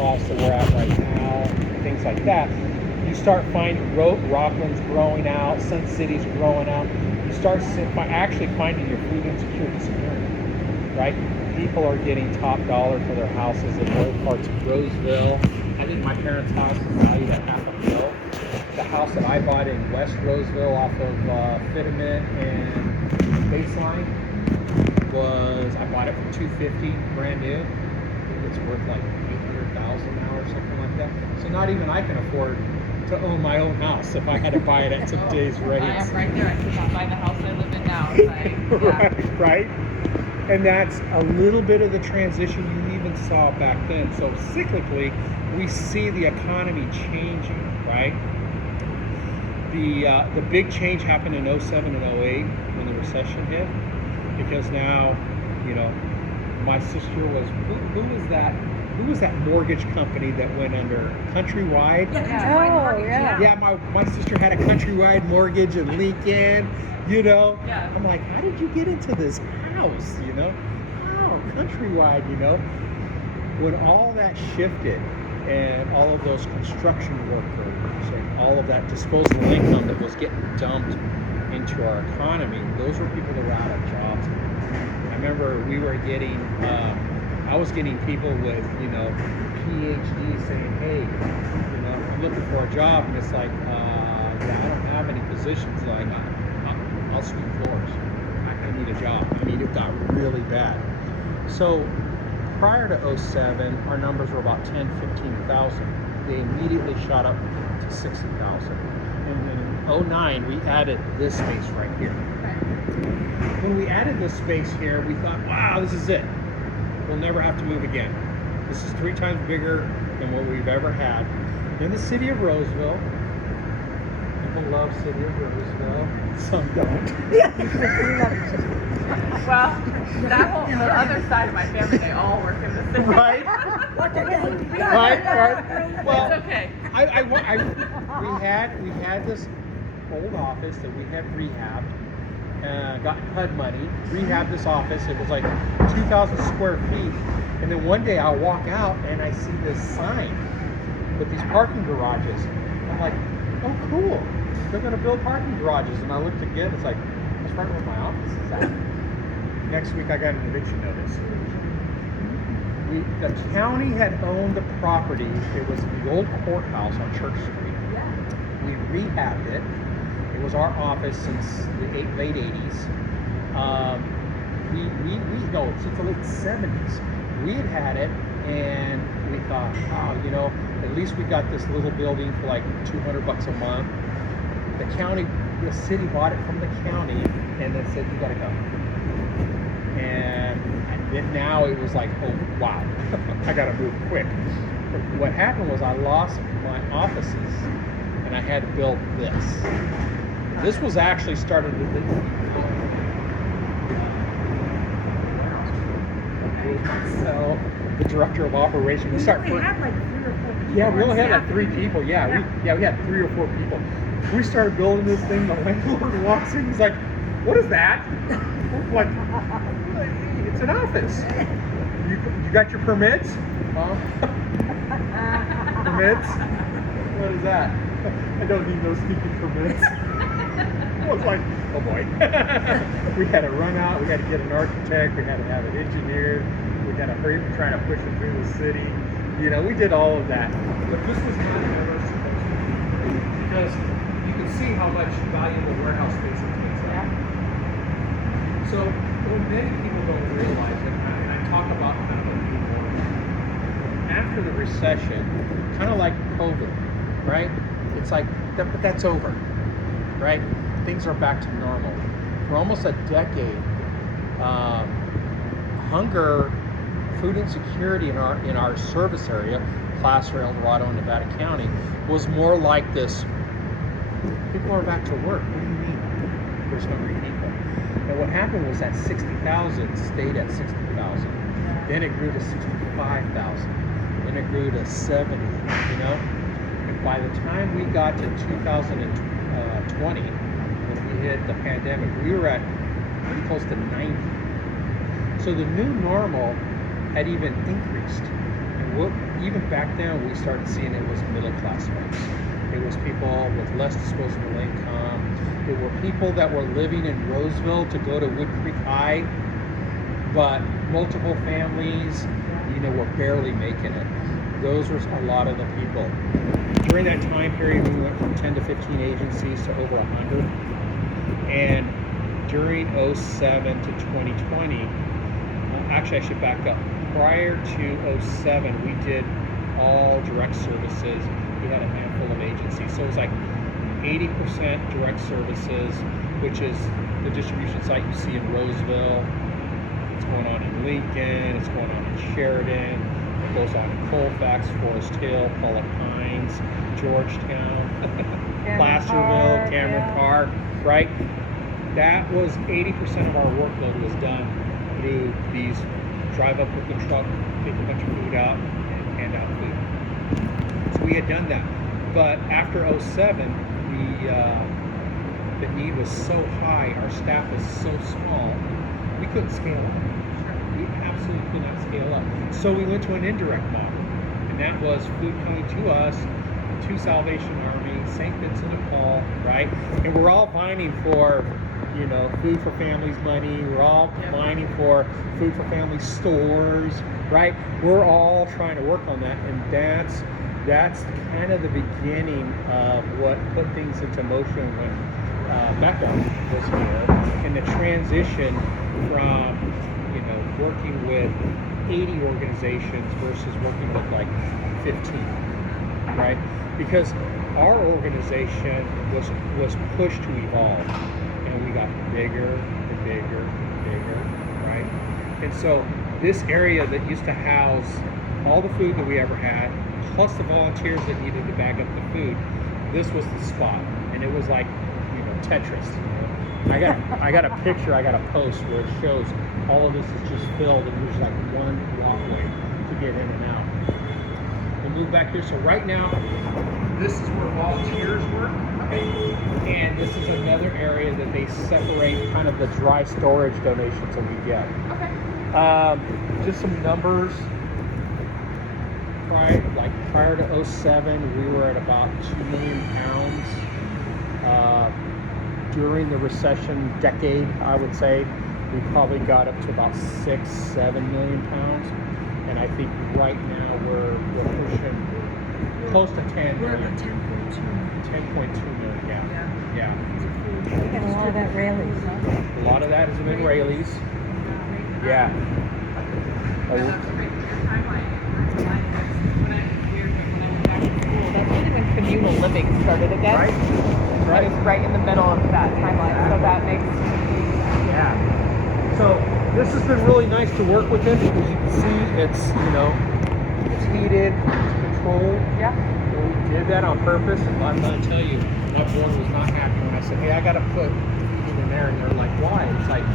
costs that we're at right now, things like that, you start finding Rockland's growing out, Sun City's growing out. You start actually finding your food insecurity disappearing, right? People are getting top dollar for their houses in both parts of Roseville. I think my parents' house is valued at $500,000. The house that I bought in West Roseville off of Fitterman and Baseline I bought it for $250,000 brand new. I think it's worth like $800,000 now or something like that. So not even I can afford to own my own house if I had to buy it at today's rates. I am right there. I could not buy the house I live in now. Like, yeah. Right. And that's a little bit of the transition you even saw back then. So cyclically, we see the economy changing, right? The big change happened in 07 and 08 when the recession hit, because now, you know, my sister was, who was that mortgage company that went under? Countrywide? Yeah, Countrywide mortgage. Yeah, my sister had a Countrywide mortgage in Lincoln, you know. Yeah. I'm like, how did you get into this house, you know? Oh, Countrywide, you know. When all that shifted and all of those construction workers and all of that disposable income that was getting dumped into our economy, those were people that were out of jobs. I remember we were getting, I was getting people with, you know, PhDs saying, hey, you know, I'm looking for a job, and it's like, yeah, I don't have any positions. Like, I'll sweep floors. I need a job. I mean, it got really bad. So prior to 07, our numbers were about 10, 15,000. They immediately shot up to 60,000. And in 09, we added this space right here. When we added this space here, we thought, wow, this is it. We'll never have to move again. This is 3 times bigger than what we've ever had. In the city of Roseville, people love city of Roseville. Some don't. Well, the other side of my family, they all work in the city. Right? Right. Well, it's okay. We had this old office that we had rehabbed, got HUD money, rehabbed this office. It was like 2,000 square feet. And then one day I walk out and I see this sign with these parking garages. I'm like, oh, cool. They're going to build parking garages. And I looked again. It's like, that's right where my office is at. Next week I got an eviction notice. The county had owned the property. It was the old courthouse on Church Street. We rehabbed it. It was our office since the late 80s. Since the late 70s. We had it, and we thought, wow, you know, at least we got this little building for like $200 a month. The city bought it from the county, and then said, you gotta go. And then now it was like, oh, wow, I gotta move quick. But what happened was I lost my offices, and I had to build this. This was actually started with myself, the director of operations. We only had like 3 or 4 people. Yeah, we only had like 3 people. We had 3 or 4 people. We started building this thing. The landlord walks in. He's like, "What is that?" I'm like, "It's an office. You got your permits? Permits? What is that? I don't need those stupid permits." I was like, oh boy. We had to run out. We had to get an architect. We had to have it engineered. We had to hurry trying to push it through the city. You know, we did all of that. But this was not ever supposed to be, because you can see how much valuable warehouse space it takes up. So what many people don't realize, and I talk about kind of a new normal. After the recession, kind of like COVID, right? It's like, but that's over, right? Things are back to normal. For almost a decade, hunger, food insecurity in our service area, Placer, El Dorado, and Nevada County, was more like this. People are back to work. What do you mean? There's hungry people. And what happened was that 60,000 stayed at 60,000. Then it grew to 65,000. Then it grew to 70. You know. And by the time we got to 2020. When we hit the pandemic, we were at pretty close to 90. So the new normal had even increased. And even back then, we started seeing it was middle class folks. It was people with less disposable income. It were people that were living in Roseville to go to Wood Creek High, but multiple families, were barely making it. Those were a lot of the people. During that time period, we went from 10 to 15 agencies to over 100. And during 07 to 2020, actually I should back up. Prior to 07, we did all direct services. We had a handful of agencies. So it was like 80% direct services, which is the distribution site you see in Roseville. It's going on in Lincoln. It's going on in Sheridan. It goes on in Colfax, Forest Hill, Pollock Pines, Georgetown, Placerville, Cameron Park, right? That was 80% of our workload was done through these drive up with the truck, take a bunch of food out, and hand out food. So we had done that. But after 07, the need was so high, our staff was so small, we couldn't scale up. We absolutely could not scale up. So we went to an indirect model, and that was food coming to us, to Salvation Army, St. Vincent de Paul, right? And we're all vying for, food for families money. We're all vying for food for family stores, right? We're all trying to work on that, and that's kind of the beginning of what put things into motion when Becca was here, and the transition from working with 80 organizations versus working with like 15, right? Because our organization was pushed to evolve, and we got bigger and bigger and bigger, right? And so this area that used to house all the food that we ever had, plus the volunteers that needed to bag up the food, this was the spot, and it was like Tetris. I got a picture I got to post where it shows all of this is just filled, and there's like one walkway to get in and out. We'll move back here. So right now, this is where volunteers work, okay? And this is another area that they separate kind of the dry storage donations that we get. Okay. Just some numbers. Prior to 07, we were at about 2 million pounds. During the recession decade, I would say, we probably got up to about 7 million pounds. And I think right now we're pushing close to 10 We're million. at 10.2. 10.2 million, yeah. And a lot of that Rayleigh's, huh? A lot of that has been Rayleigh's. Yeah. Your timeline. When I went back to school, that's really when communal living started again. Right? Right. It was right in the middle of that timeline, so that makes. Yeah. So this has been really nice to work with him because you can see it's it's heated, it's controlled. Yeah. And we did that on purpose, and I'm going to tell you, my board was not happy when I said, "Hey, I got to put heat in there," and they're like, "Why?" It's like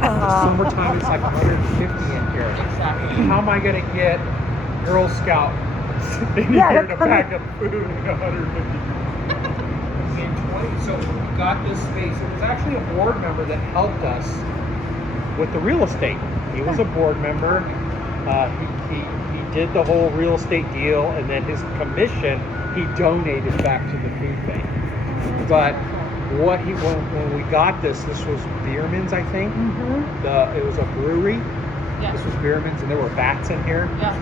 the summertime. It's like 150 in here. Exactly. How am I going to get Girl Scout in here to pack up food at 150? So we got this space. It was actually a board member that helped us with the real estate. He was a board member. He did the whole real estate deal, and then his commission he donated back to the food bank. But when we got this was Bierman's, I think. Mm-hmm. It was a brewery. Yeah. This was Bierman's, and there were vats in here. Yeah.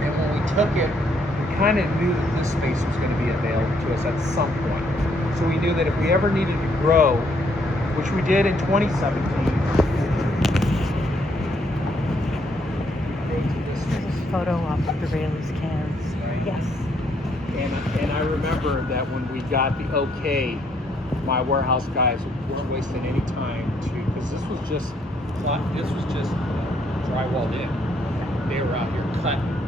And when we took it, we kind of knew that this space was going to be available to us at some point. So we knew that if we ever needed to grow, which we did in 2017, There's a photo of the Rayleigh's cans. right? Yes. And I remember that when we got the okay, my warehouse guys weren't wasting any time because this was just drywalled in. They were out here cutting.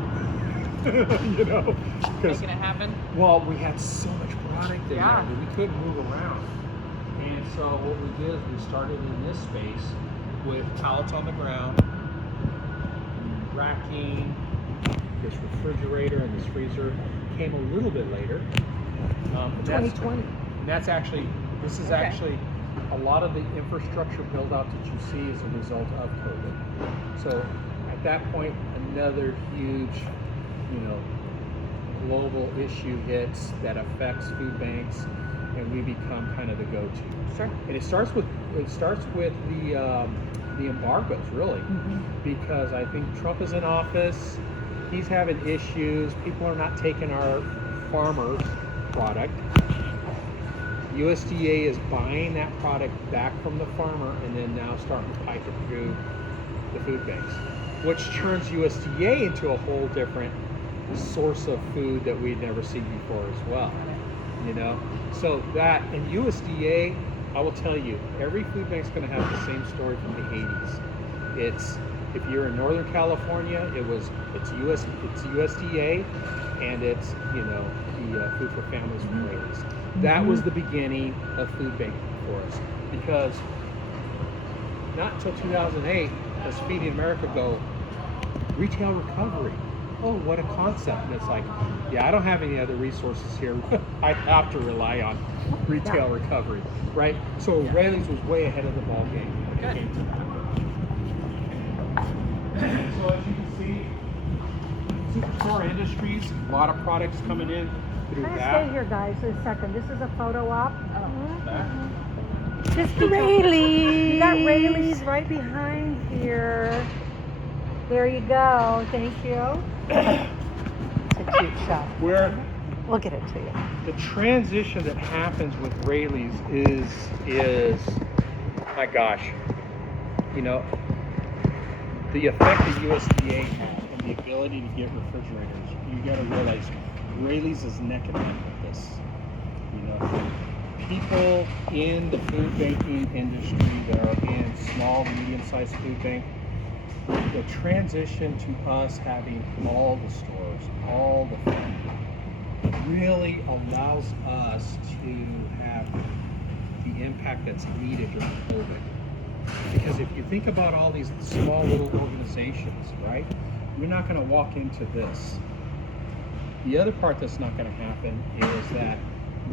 Making it happen. Well, we had so much product in there Yeah. that we couldn't move around. And so what we did is we started in this space with pallets on the ground, racking, this refrigerator and this freezer came a little bit later. 2020. This is actually a lot of the infrastructure build out that you see as a result of COVID. So at that point, another huge, global issue hits that affects food banks, and we become kind of the go-to. Sure. And it starts with the embargoes, really, because I think Trump is in office. He's having issues. People are not taking our farmers' product. USDA is buying that product back from the farmer and then now starting to pipe it through the food banks, which turns USDA into a whole different source of food that we'd never seen before as well. So that, and USDA, I will tell you, every food bank's going to have the same story from the 80s. It's, if you're in Northern California, it's USDA, and it's the Food for Families from Raley's. That was the beginning of food banking for us, because not until 2008 does Feeding America go retail recovery. Oh, what a concept! And it's like, yeah, I don't have any other resources here. I have to rely on retail recovery, right? So Raley's was way ahead of the ball game when it came to that. So as you can see, Superstore Industries, a lot of products coming in through Can I that. stay here, guys, a second? This is a photo op. That. Just Rayleigh's. You got Rayleigh's right behind here. There you go. Thank you. It's a cute shot. Where We'll get it to you. the transition that happens with Raley's is my gosh, the effect that USDA has on the ability to get refrigerators. You got to realize Raley's is neck and neck with this. People in the food banking industry that are in small, medium-sized food bank, the transition to us having all the stores, all the food, really allows us to have the impact that's needed during COVID. Because if you think about all these small little organizations, right, you're not going to walk into this. The other part that's not going to happen is that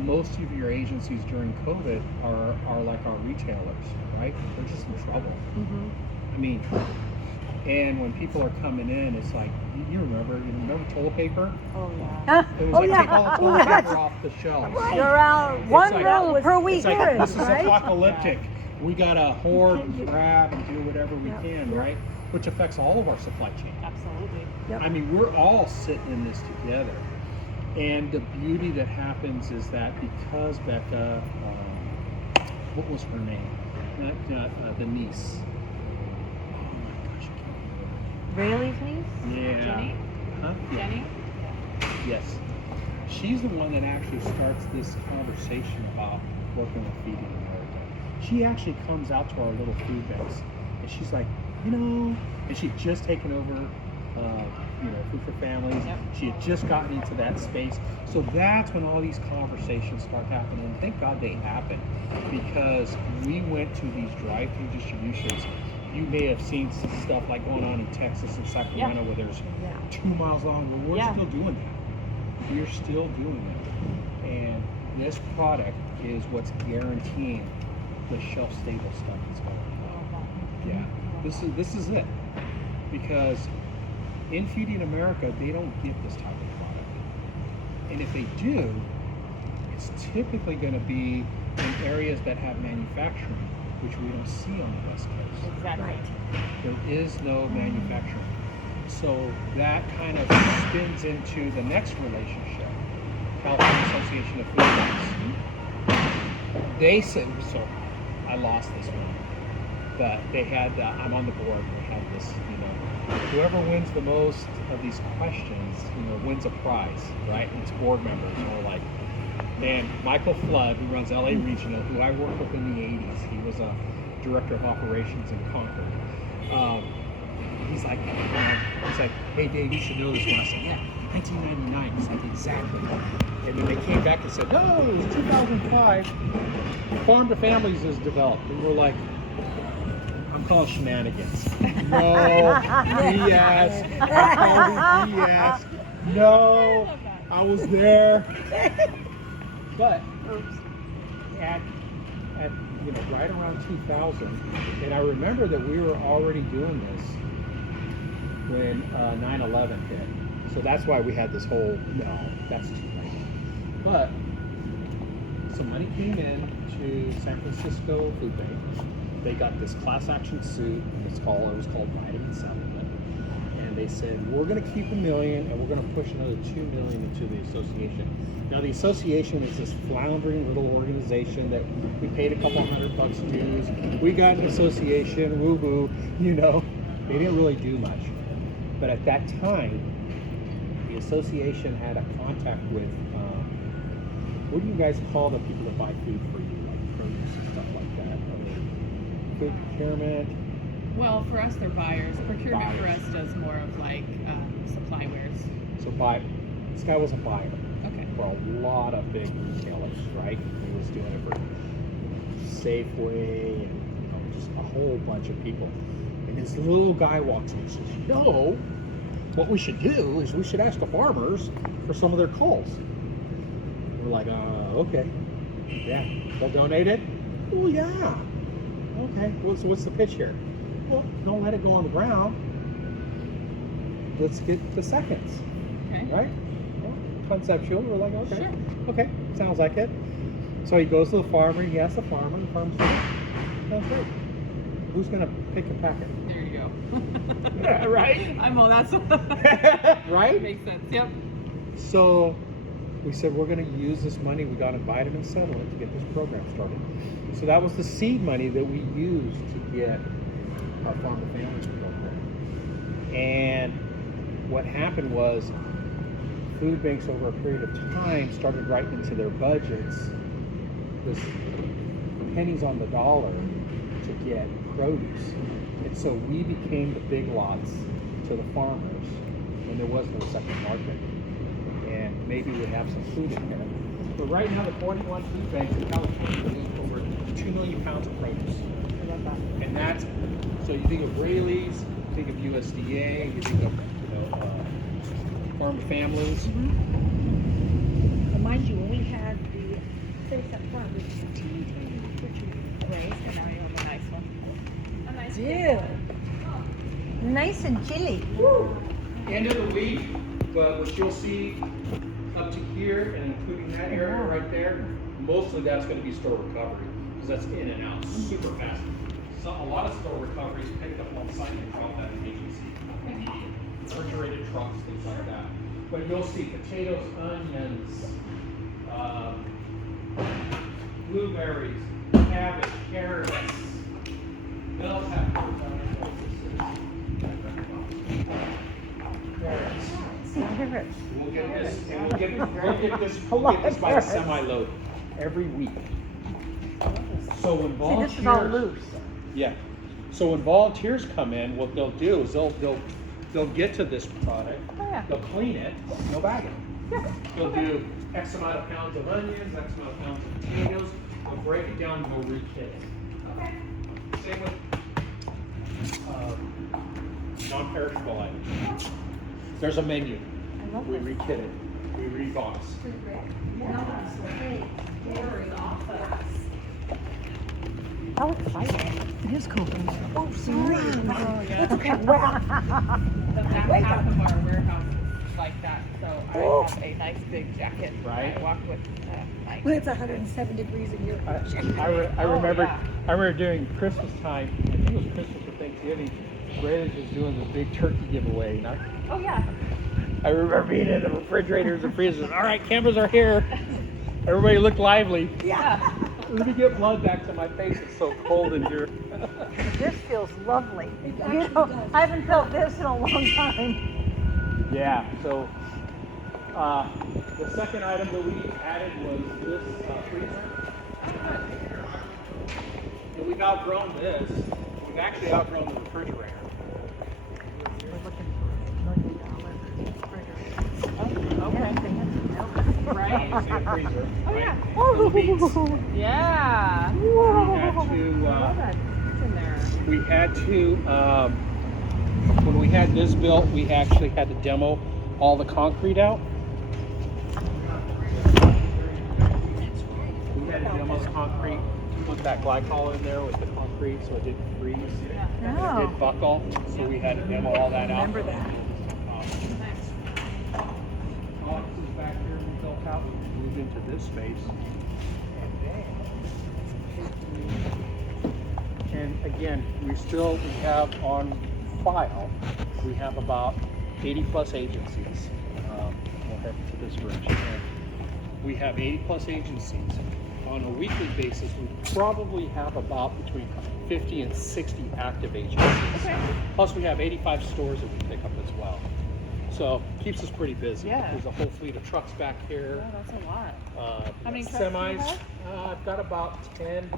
most of your agencies during COVID are like our retailers, right? They're just in trouble. I mean, and when people are coming in, it's like, you remember toilet paper? Oh yeah. It was like, take all the toilet paper off the shelves. You're out one like- roll per week. It's like, this is right? apocalyptic. We gotta hoard and grab and do whatever we Yep. can, right? Which affects all of our supply chain. Absolutely. Yep. I mean, we're all sitting in this together. And the beauty that happens is that because Becca, what was her name? The niece. Oh my gosh, I can't Rayleigh's niece? remember. Yeah. Jenny? Huh? Yeah. Jenny? Yes. She's the one that actually starts this conversation about working with Feeding America. She actually comes out to our little food banks and she's like, and she'd just taken over, Food for Families. Yep. She had just gotten into that space. So that's when all these conversations start happening. And thank God they happened, because we went to these drive-through distributions. You may have seen some stuff like going on in Texas and Sacramento where there's 2 miles long. Well, we're still doing that. We're still doing that. And this product is what's guaranteeing the shelf-stable stuff that's going on. Yeah, this is it. Because in Feeding America, they don't get this type of product. And if they do, it's typically going to be in areas that have manufacturing, which we don't see on the West Coast. Exactly. There is no manufacturing. So that kind of spins into the next relationship, California Association of Food Banks. They said, so I lost this one, but they had, I'm on the board, they had this, whoever wins the most of these questions, wins a prize, right? And it's board members, like, man, Michael Flood, who runs LA Regional, who I worked with in the 80s, he was a director of operations in Concord. He's like, hey Dave, you should know this one. I said, yeah, 1999. He's like, exactly. And then they came back and said, no, it was 2005. Farm to Families is developed. And we're like, I'm calling shenanigans. No, BS. I'm calling BS. No, I was there. But at right around 2000, and I remember that we were already doing this. when 9/11 hit. So that's why we had this whole, no, that's too late. But some money came in to San Francisco Food Bank. They got this class action suit. It was called Vitamin Settlement. And they said, we're going to keep $1 million and we're going to push another $2 million into the association. Now the association is this floundering little organization that we paid a couple $100 dues. We got an association, woo-hoo, you know. They didn't really do much. But at that time, the association had a contact with, what do you guys call the people that buy food for you, like produce and stuff like that? Food procurement? Well, for us, they're buyers. Procurement for us does more of like supply wares. So this guy was a buyer. Okay. For a lot of big retailers, right? He was doing it for Safeway and just a whole bunch of people. And this little guy walks in and says, what we should do is we should ask the farmers for some of their coals. We're like, okay. Yeah. They'll donate it? Well, yeah. Okay. What's the pitch here? Well, don't let it go on the ground. Let's get the seconds. Okay. Right? Well, conceptual. We're like, okay. Sure. Okay. Sounds like it. So he goes to the farmer. He asks the farmer. The farmer says, sounds great. Who's going to pick a packet? There you go. Yeah, right? That's Right? Makes sense. Yep. So we said we're going to use this money we got in Vitamin Settlement to get this program started. So that was the seed money that we used to get our Farmer Families program. And what happened was food banks over a period of time started writing into their budgets this pennies on the dollar to get produce. And so we became the big lots to the farmers when there was no second market. And maybe we have some food in here. But right now, the 41 food banks in California produce over 2 million pounds of produce. And that's, so you think of Raley's, you think of USDA, you think of Farmer Families. Well, mind you, when we had the place up front, it was a teeny tiny refrigerator. Right. And now you have a nice one. A nice Dude. Nice and chilly. Woo. End of the week, but what you'll see up to here and including that area right there, mostly that's going to be store recovery because that's in and out super fast. So a lot of store recovery is picked up on site and dropped at an agency. Refrigerated trucks, things like that. But you'll see potatoes, onions, blueberries, cabbage, carrots. They'll have carrots. We'll get this by the semi-load every week. So when volunteers, this is all loose. Yeah. So when volunteers come in, what they'll do is they'll get to this product, they'll clean it, they'll bag it. Yeah. They'll do X amount of pounds of onions, X amount of pounds of potatoes. They'll break it down and they'll re-kit it. Okay. Same with non-perishable items. There's a menu. We re-kit it. We re-box. How exciting. It is cool. Oh, sorry. Yeah. It's okay. Wow. The back half of our warehouse is like that, so I have a nice big jacket. Right. I walk with my. When it's 107 degrees in your I remember during Christmas time, I think it was Christmas or Thanksgiving, Brandon was doing the big turkey giveaway. And Oh yeah. I remember being in the refrigerators and freezers. All right, cameras are here. Everybody looked lively. Yeah. Let me get blood back to my face. It's so cold in here. This feels lovely. You know, I haven't felt this in a long time. Yeah, so the second item that we added was this freezer. So we've outgrown this. We've actually outgrown the refrigerator. We're looking for $1 million Okay. Right. You see a freezer, Oh right? yeah. For the beets. Yeah. We had to, when we had this built, we actually had to demo all the concrete out. We had to demo the concrete, put that glycol in there with the concrete. concrete so it didn't freeze. And Oh. it did buckle, so we had to demo all that out. Remember that. Offices back here we built out, we moved into this space. And again, we have on file, we have about 80 plus agencies. We'll head to this direction here. We have 80 plus agencies. On a weekly basis, we probably have about between 50 and 60 active agencies. Okay. Plus we have 85 stores that we pick up as well. So keeps us pretty busy. Yeah. There's a whole fleet of trucks back here. Yeah, that's a lot. How many trucks do you semis? have? I've got about 10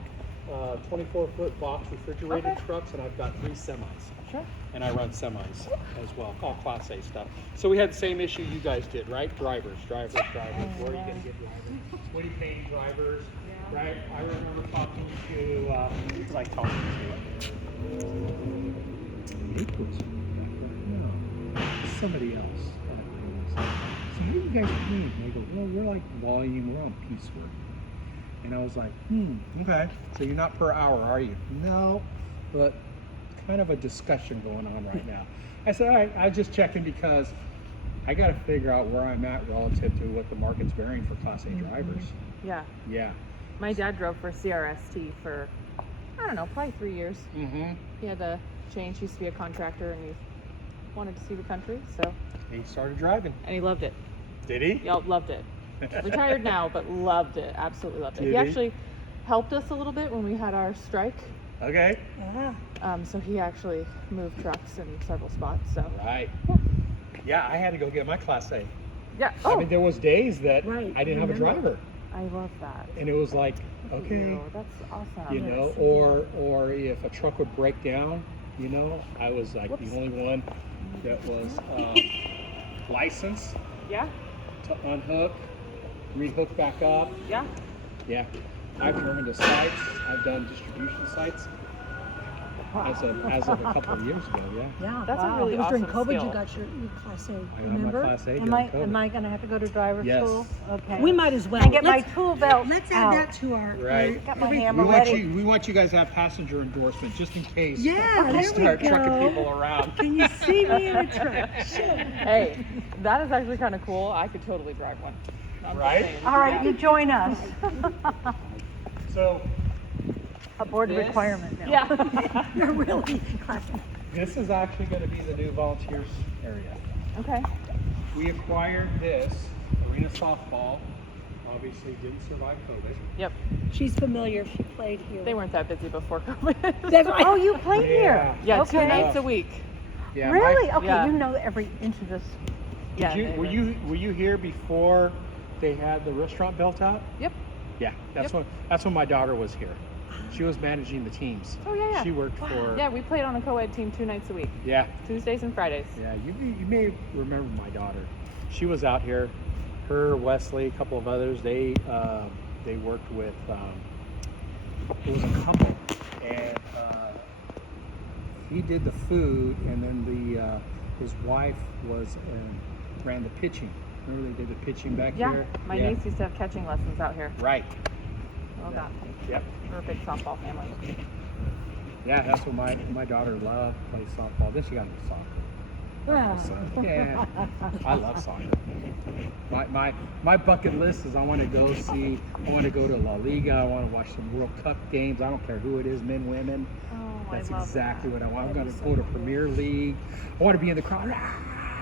24-foot box refrigerated Okay. trucks, and I've got 3 semis. Sure. And I run semis as well, all Class A stuff. So we had the same issue you guys did, right? Drivers. Where are you going to get drivers? What are you paying drivers? Yeah. Right? I remember talking to, who was I talking to? Nichols. No, somebody else. So how do you guys pay? And they go, well, we're like volume, we're on piecework. And I was like, okay. So you're not per hour, are you? No, but kind of a discussion going on right now. I said, all right, I was just checking because I got to figure out where I'm at relative to what the market's bearing for Class A drivers. Yeah. Yeah. My dad drove for CRST for, I don't know, probably 3 years. Mm-hmm. He had to change. He used to be a contractor and he wanted to see the country, so. He started driving. And he loved it. Did he? Yep, loved it. Retired now, but loved it. Absolutely loved it. Did He he? actually helped us a little bit when we had our strike. Okay. Yeah. So he actually moved trucks in several spots. So Right. Yeah, I had to go get my Class A. yeah. I Oh, mean, there was days that Right, I didn't have a remember. driver, I love that. and it was like, okay, Ew, that's awesome. you know, or if a truck would break down, you know, I was like Whoops. the only one that was licensed Yeah. to unhook, rehook back up. Yeah. Yeah, I've driven to sites. I've done distribution sites as of a couple of years ago. Yeah. Yeah, That's a wow. really It was during awesome COVID skill. you got your Class A, I got my remember? Class A am during I COVID. going to have to go to driver's Yes. school? Okay. We might as well. And get my Let's- tool belt Let's out. add that to our. Right. Got my every- hammer We want ready. you. We want you guys to have passenger endorsement just in case. Yeah, we there start we trucking go. people around. Can you see me in a truck? Hey, that is actually kind of cool. I could totally drive one. I'm just Right? saying. All right, Yeah. you join us. So A board This- requirement now. Yeah. You're really Class this is actually going to be the new volunteers area. Okay. We acquired this arena softball. Obviously, didn't survive COVID. Yep. She's familiar. She played here. They weren't that busy before COVID. That's right. Oh, you played here? Yeah, Okay. 2 nights a week. Yeah. Really? Okay, Yeah. you know every inch of this. Yeah. Did you were you here before they had the restaurant built out? Yep. Yeah, that's when my daughter was here. She was managing the teams. Oh yeah, yeah. She worked for. Yeah, we played on a co-ed team 2 nights a week, Yeah. Tuesdays and Fridays. Yeah, you may remember my daughter. She was out here. Her, Wesley, a couple of others. They worked with. It was a couple, and he did the food, and then his wife was ran the pitching. Remember they did the pitching back Yeah. here. My niece used to have catching lessons out here. Right. Well done. Yep. We're a big softball family. Yeah, that's what my daughter loved, play softball. Then she got into soccer. So, yeah, I love soccer. My bucket list is I want to go to La Liga. I want to watch some World Cup games. I don't care who it is, men, women. Oh, That's I love exactly that. what I want. I'm going to go to Premier League. I want to be in the crowd.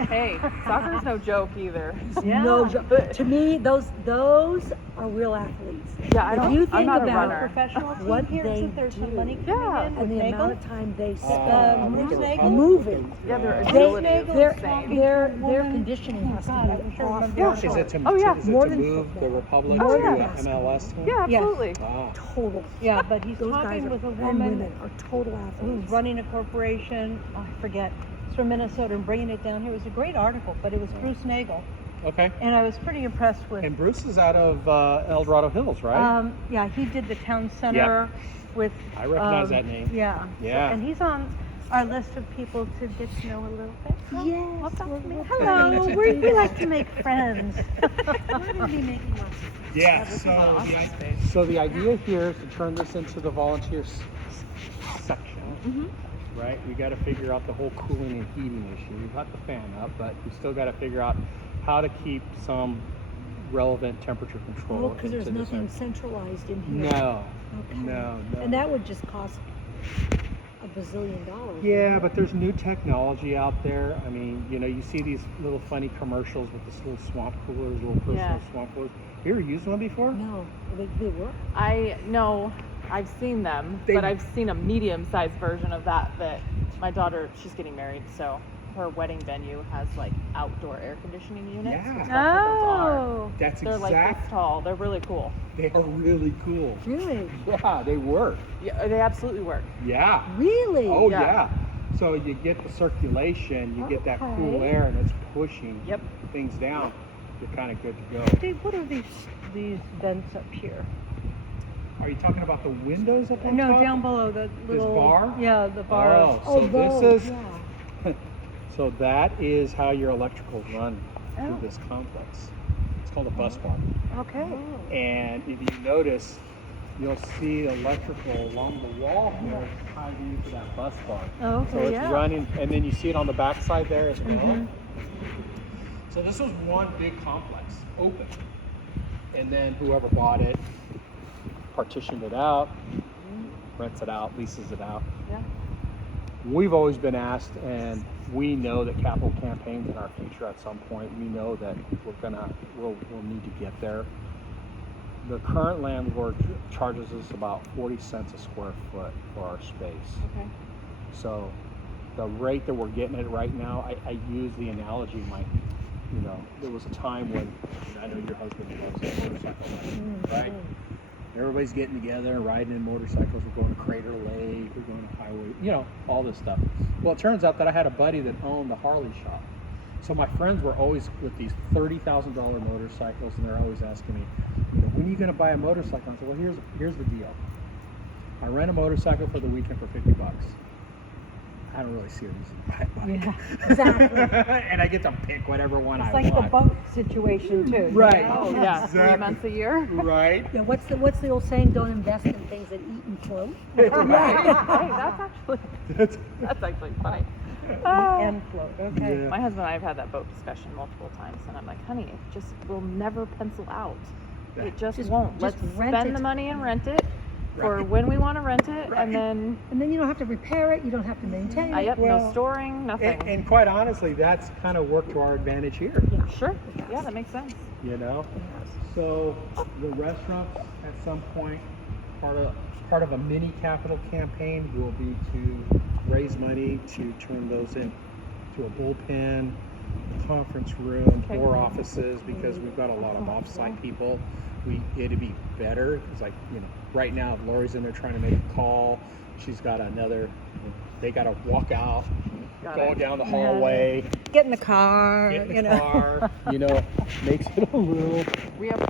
Hey, soccer's no joke either. Yeah. No joke. To me, those are real athletes. Yeah, I If don't. you I'm think not a about runner. Professional team What here, they isn't there some do. money coming Yeah. in with And the Nagel? amount of time they Bruce spend Nagel? moving. Yeah, their Yeah. agility They, is insane. their conditioning has to God, be I'm sure off remember the your Is chart. it to, Oh, yeah. is it More to than move football. the Republic Oh, to yeah. MLS team? Yeah, Yes. absolutely. Wow. Total. Yeah, but he's Those talking guys with a and woman women are total who's athletes. running a corporation. Oh, I forget. It's from Minnesota and bringing it down here. It was a great article, but it was Bruce Nagel, Okay. and I was pretty impressed with. And Bruce is out of El Dorado Hills, right? Yeah, he did the town center with. I recognize that name. Yeah. Yeah. And he's on our list of people to get to know a little bit. So, Yes, what's up with me? we're Hello. planning to We do like that. to make friends. We're going to be making lots of Yeah. This is an awesome space. So the idea here is to turn this into the volunteers Mm-hmm. right? We got to figure out the whole cooling and heating issue. We've got the fan up, but we still got to figure out how to keep some relevant temperature control. Oh, because there's into this nothing area. centralized in here. No, Okay. no. And that would just cost a bazillion dollars. Yeah, wouldn't but there's new technology out there. I mean, you know, you see these little funny commercials with this little swamp coolers, little personal Yeah. swamp coolers. You ever used one before? it? No, they work. I know I've seen them, They- but I've seen a medium-sized version of that my daughter, she's getting married, so her wedding venue has like outdoor air conditioning units. Yeah. That's what those are. Oh. That's They're like this exact. tall. They're really cool. They are really cool. Really? Yeah, they work. Yeah, they absolutely work. Yeah. Really? Oh Yeah. yeah. So you get the circulation, you get that cool Okay. air, and it's pushing Yep. things down. You're kind of good to go. Dave, what are these vents up here? Are you talking about the windows up on No, top? down below the little bar? Yeah, the bar. Oh, Oh, so those, this is yeah. so that is how your electricals run Oh. through this complex. It's called a bus bar. Okay. And if you notice, you'll see electrical along the wall here tied into that bus bar. Oh, So okay, it's yeah. running, and then you see it on the back side there as well. Mhm. So this was one big complex, open. And then whoever bought it partitioned it out, rents it out, leases it out. Yeah. We've always been asked, and we know that capital campaigns in our future at some point, we know that we'll need to get there. The current landlord charges us about 40 cents a square foot for our space. Okay. So the rate that we're getting it right now, I use the analogy, there was a time when, I know your husband loves motorcycle riding, right? Everybody's getting together and riding in motorcycles. We're going to Crater Lake, we're going to Highway, all this stuff. Well, it turns out that I had a buddy that owned the Harley shop. So my friends were always with these $30,000 motorcycles, and they're always asking me, when are you going to buy a motorcycle? I said, well, here's the deal. I rent a motorcycle for the weekend for $50. I don't really see a reason to buy a bike. Yeah, exactly. And I get to pick whatever one It's I like the want. boat situation too. Right. Oh yeah, 3 Exactly. months a year. Right. Yeah, what's the old saying? Don't invest in things that eat and float. Hey, that's actually funny. And float. Okay. Yeah. My husband and I have had that boat discussion multiple times, and I'm like, honey, it just will never pencil out. It just won't. just Let's rent spend it. the money and rent it for Right. when we want to rent it, Right. and then And then you don't have to repair it. You don't have to maintain it. no Well, storing, nothing. And quite honestly, that's kind of worked to our advantage here. Yeah. Sure. Yeah, that makes sense. So the restaurants at some point, part of a mini capital campaign will be to raise money to turn those into a bullpen, a conference room, Okay. more offices, because we've got a lot of off-site people. It'd be better. It's like, right now Lori's in there trying to make a call. She's got they got to walk out, Got going it. down the hallway, Get in the car. get in the car, makes it a little. We have